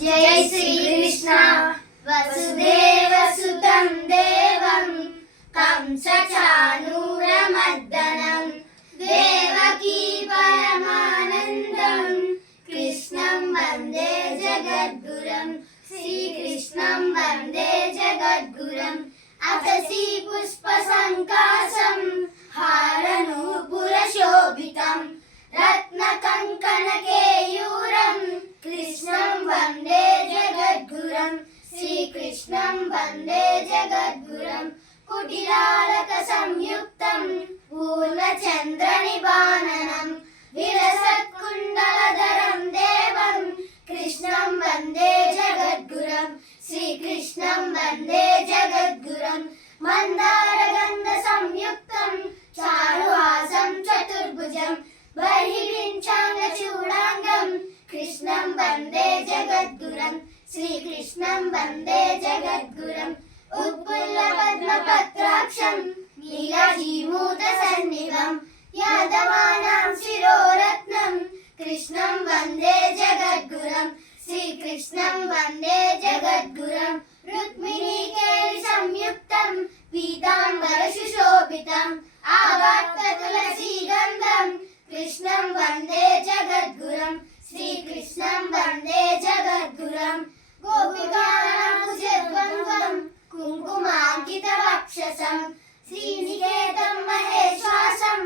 जय श्री कृष्ण वसुदेवसुतं देवं कंसचाणूरमर्दनं देवकी परमानन्दं कृष्णं वन्दे जगद्गुरुं श्रीकृष्णं वन्दे जगद्गुरुम् अतसी पुष्पसङ्काशं हारनूपुरशोभितं रत्नकङ्कणकेयूरं कृष्णं वन्दे जगद्गुरुं श्रीकृष्णं वन्दे जगद्गुरुं कुटिलालकसंयुक्तं पूर्णचन्द्रनिबाणनं विलसत्कुण्डलधरं देवं कृष्णं वन्दे जगद्गुरुं श्रीकृष्णं वन्दे जगद्गुरुं मन्दारगन्धसंयुक्तं चारुहासं चतुर्भुजं बहिर्विञ्चाङ्गचूडाङ्गं कृष्णं वन्दे जगद्गुरुं श्रीकृष्णं वन्दे जगद्गुरुम् उत्पुल्लपद्मपत्राक्षं नीलाजीमूतसन्निभं यादवानां शिरोरत्नं कृष्णं वन्दे जगद्गुरुं श्रीकृष्णं वन्दे जगद्गुरुं रुक्मिणीकेलिसंयुक्तं पीताम्बरसुशोभितम् आवात्ततुलसीगन्धं कृष्णं वन्दे जगद्गुरुं श्रीकृष्णं वन्दे जगद्गुरुं गोपिकानां कुङ्कुमाङ्कितवक्षसं श्रीनिकेतं महेश्वासं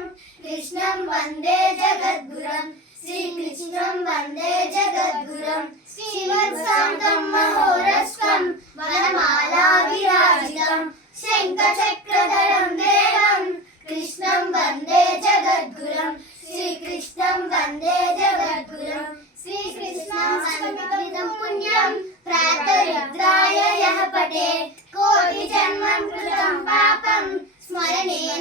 कृष्णं वन्दे जगद्गुरुं श्रीकृष्णं वन्दे जगद्गुरुं श्रीवत्सान्तं महोरस्कं वनमालाविराजितं शङ्खचक्रधरं देवं कृष्णं वन्दे जगद्गुरुं श्रीकृष्णं वन्दे जगद्गुरुं श्रीकृष्णाष्टमिदं पुण्यं प्रातरुद्राय यः पठेत् कोटिजन्मं कृतं पापं स्मरणेन